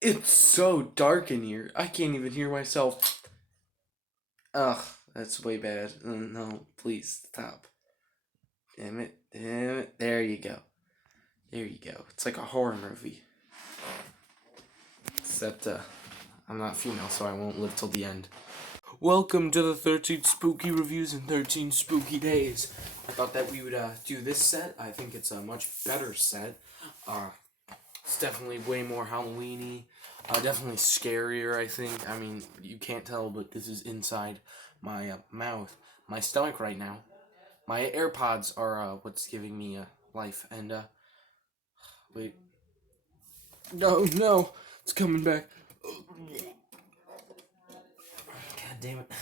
It's so dark in here. I can't even hear myself. Ugh, that's way bad. No, please stop. Damn it. Damn it. There you go. There you go. It's like a horror movie. Except, I'm not female, so I won't live till the end. Welcome to the 13 spooky reviews in 13 spooky days. I thought that we would do this set. I think it's a much better set. It's definitely way more Halloween-y. Definitely scarier, I think. I mean, you can't tell, but this is inside my mouth. My stomach right now. My AirPods are what's giving me life. And, wait. No, no. It's coming back. God damn it.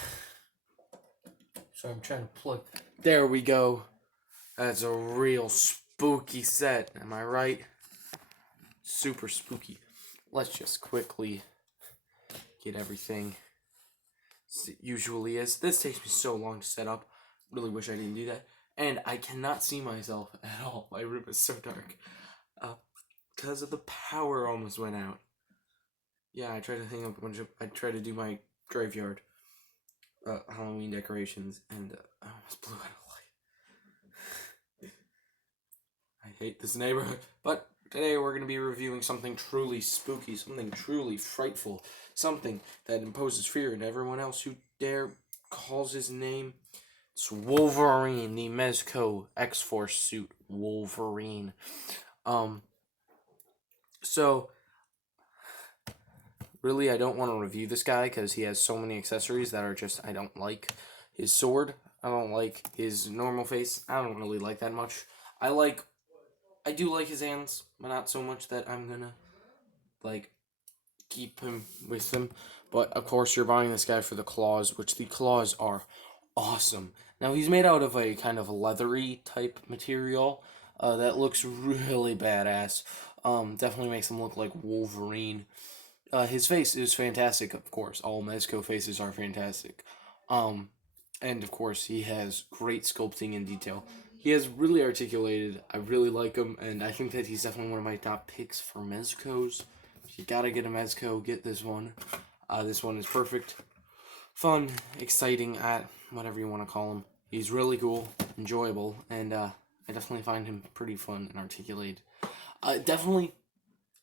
Sorry, I'm trying to plug. There we go. That's a real spooky set. Am I right? Super spooky. Let's just quickly get everything as it usually is. This takes me so long to set up. Really wish I didn't do that. And I cannot see myself at all. My room is so dark. Because of the power almost went out. Yeah, I tried to hang up a bunch of... I tried to do my graveyard Halloween decorations, and I almost blew out a light. I hate this neighborhood. But today we're going to be reviewing something truly spooky, something truly frightful, something that imposes fear in everyone else who dare calls his name. It's Wolverine, the Mezco X-Force suit, Wolverine. So really, I don't want to review this guy because he has so many accessories that are just, I don't like. His sword, I don't like. His normal face, I don't really like that much. I do like his hands, but not so much that I'm gonna, like, keep him with him. But, of course, you're buying this guy for the claws, which the claws are awesome. Now, he's made out of a kind of leathery type material that looks really badass. Definitely makes him look like Wolverine. His face is fantastic, of course. All Mezco faces are fantastic. And of course, he has great sculpting and detail. He has really articulated. I really like him, and I think that he's definitely one of my top picks for Mezcos. You gotta get a Mezco, get this one. This one is perfect. Fun, exciting, whatever you want to call him. He's really cool, enjoyable, and I definitely find him pretty fun and articulated. Definitely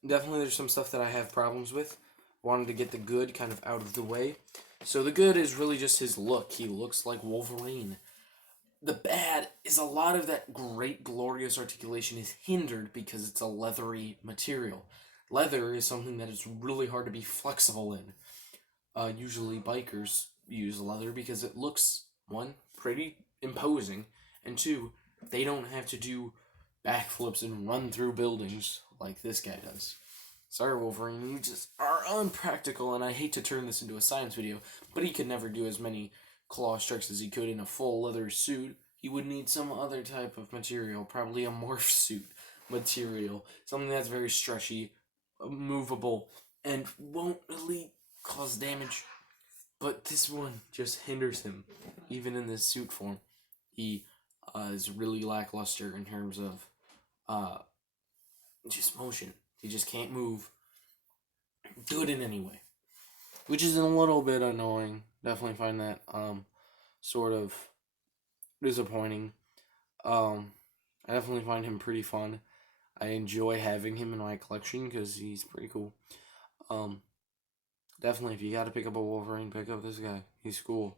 there's some stuff that I have problems with. Wanted to get the good kind of out of the way. So the good is really just his look. He looks like Wolverine. The bad is a lot of that great, glorious articulation is hindered because it's a leathery material. Leather is something that is really hard to be flexible in. Usually bikers use leather because it looks, one, pretty imposing, and two, they don't have to do backflips and run through buildings like this guy does. Sorry, Wolverine, you just are unpractical, and I hate to turn this into a science video, but he could never do as many claw strikes as he could in a full leather suit. He would need some other type of material, probably a morph suit material, something that's very stretchy, movable, and won't really cause damage. But this one just hinders him, even in this suit form. He is really lackluster in terms of just motion. He just can't move good in any way, which is a little bit annoying. Definitely find that sort of disappointing. I definitely find him pretty fun. I enjoy having him in my collection because he's pretty cool. Definitely, if you got to pick up a Wolverine, pick up this guy. He's cool,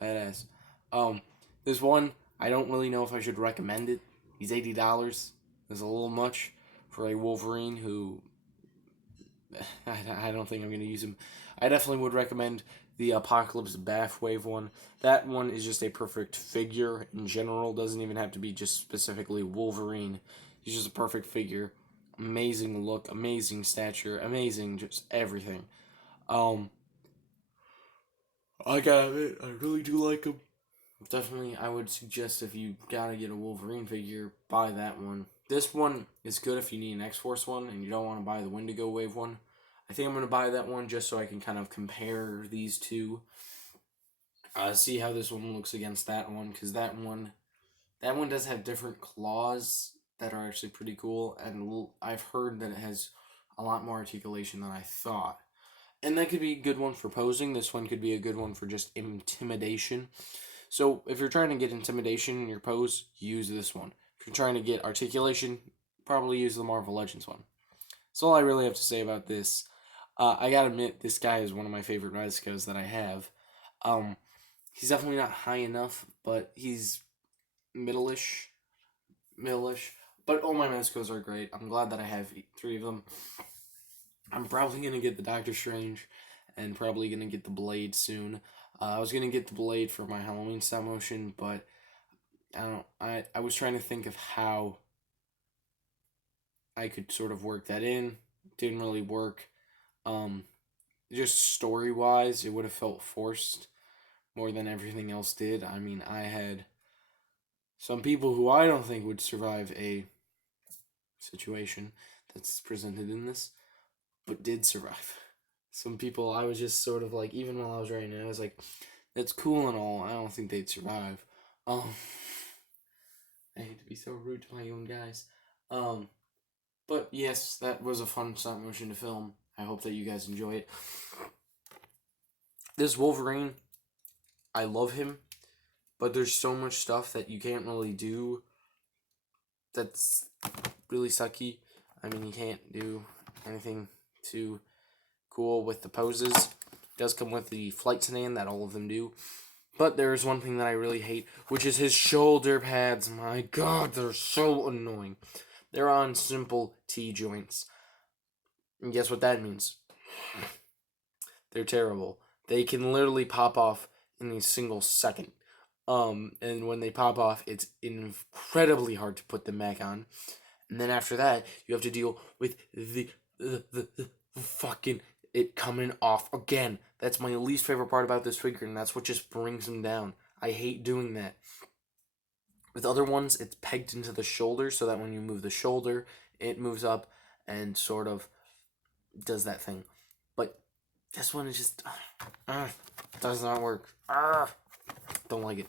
badass. This one, I don't really know if I should recommend it. He's $80. It's a little much for a Wolverine who I don't think I'm going to use him. I definitely would recommend the Apocalypse Bathwave one. That one is just a perfect figure in general. Doesn't even have to be just specifically Wolverine. He's just a perfect figure. Amazing look, amazing stature, amazing just everything. I got it. I really do like him. Definitely, I would suggest if you gotta get a Wolverine figure, buy that one. This one is good if you need an X-Force one and you don't want to buy the Wendigo Wave one. I think I'm going to buy that one just so I can kind of compare these two. See how this one looks against that one, because that one does have different claws that are actually pretty cool, and I've heard that it has a lot more articulation than I thought. And that could be a good one for posing. This one could be a good one for just intimidation. So if you're trying to get intimidation in your pose, use this one. If you're trying to get articulation, probably use the Marvel Legends one. That's all I really have to say about this. I gotta admit, this guy is one of my favorite Mezcos that I have. He's definitely not high enough, but he's middle-ish. But all my Mezcos are great. I'm glad that I have 3 of them. I'm probably going to get the Doctor Strange, and probably going to get the Blade soon. I was going to get the Blade for my Halloween stop motion, but I was trying to think of how I could sort of work that in. Didn't really work. Just story-wise, it would have felt forced more than everything else did. I mean, I had some people who I don't think would survive a situation that's presented in this, but did survive. Some people I was just sort of like, even while I was writing it, I was like, that's cool and all, I don't think they'd survive. I hate to be so rude to my own guys. But yes, that was a fun stop motion to film. I hope that you guys enjoy it. This Wolverine, I love him, but there's so much stuff that you can't really do that's really sucky. I mean, you can't do anything too cool with the poses. It does come with the flight sedan that all of them do. But there is one thing that I really hate, which is his shoulder pads. My god, they're so annoying. They're on simple T-joints. And guess what that means? They're terrible. They can literally pop off in a single second. And when they pop off, it's incredibly hard to put them back on. And then after that, you have to deal with the fucking it coming off again. That's my least favorite part about this figure, and that's what just brings him down. I hate doing that. With other ones, it's pegged into the shoulder so that when you move the shoulder, it moves up and sort of does that thing. But this one is just does not work. Don't like it.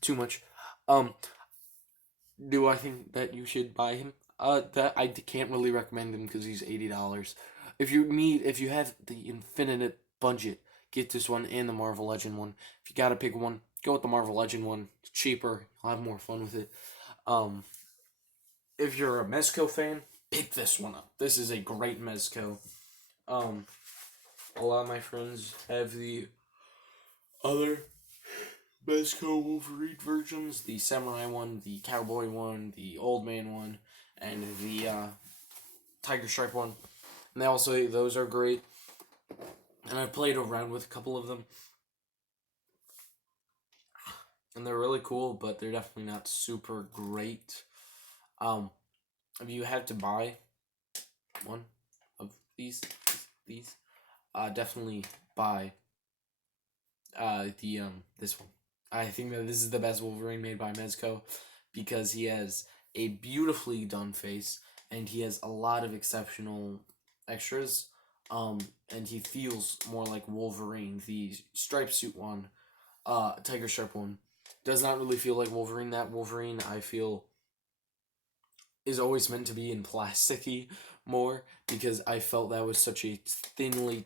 Too much. Do I think that you should buy him? That I can't really recommend him because he's $80. If you have the infinite budget, get this one and the Marvel Legend one. If you gotta pick one, go with the Marvel Legend one. It's cheaper. You'll have more fun with it. If you're a Mezco fan, pick this one up. This is a great Mezco. A lot of my friends have the other Mezco Wolverine versions, the Samurai one, the Cowboy one, the Old Man one, and the Tiger Stripe one. And they all say those are great. And I've played around with a couple of them. And they're really cool, but they're definitely not super great. If you had to buy one of these, definitely buy this one. I think that this is the best Wolverine made by Mezco because he has a beautifully done face and he has a lot of exceptional extras. And he feels more like Wolverine. The striped suit one, Tiger Stripe one, does not really feel like Wolverine. That Wolverine, I feel, is always meant to be in plasticky more because I felt that was such a thinly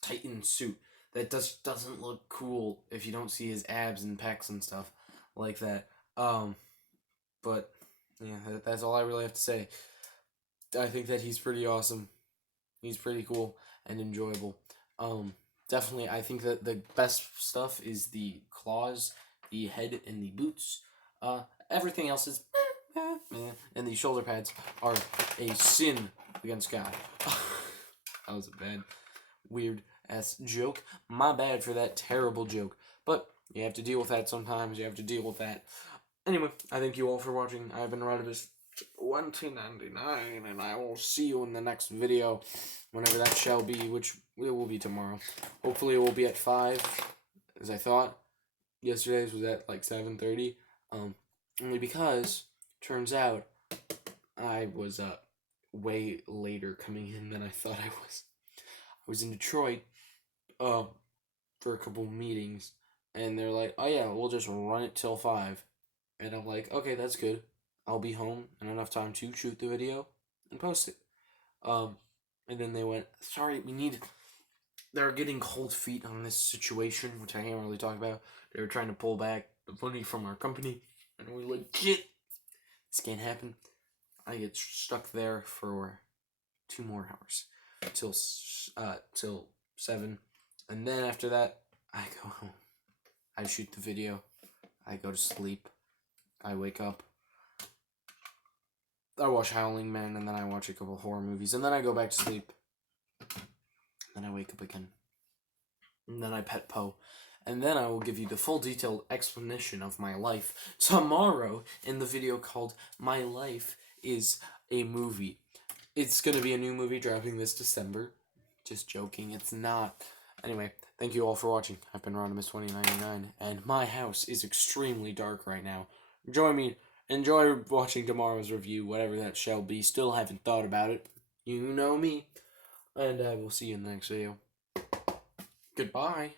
tightened suit that doesn't look cool if you don't see his abs and pecs and stuff like that. But yeah, that's all I really have to say. I think that he's pretty awesome. He's pretty cool and enjoyable. Definitely, I think that the best stuff is the claws, the head, and the boots. Everything else is and the shoulder pads are a sin against God. That was a bad, weird ass joke. My bad for that terrible joke. But you have to deal with that sometimes. You have to deal with that. Anyway, I thank you all for watching. I've been Radibus 2099, and I will see you in the next video, whenever that shall be, which it will be tomorrow. Hopefully, it will be at 5, as I thought. Yesterday's was at like 7:30. Only because turns out I was way later coming in than I thought I was. I was in Detroit for a couple meetings, and they're like, "Oh yeah, we'll just run it till 5." And I'm like, "Okay, that's good. I'll be home in enough time to shoot the video and post it." And then they went, sorry, they're getting cold feet on this situation, which I can't really talk about. They were trying to pull back the money from our company, and we're like, shit, this can't happen. I get stuck there for 2 more hours till 7, and then after that, I go home. I shoot the video. I go to sleep. I wake up. I watch Howling Man, and then I watch a couple horror movies, and then I go back to sleep. Then I wake up again. And then I pet Poe. And then I will give you the full detailed explanation of my life tomorrow in the video called My Life is a Movie. It's going to be a new movie dropping this December. Just joking, it's not. Anyway, thank you all for watching. I've been Rodimus2099, and my house is extremely dark right now. Enjoy watching tomorrow's review, whatever that shall be. Still haven't thought about it. You know me. And I will see you in the next video. Goodbye.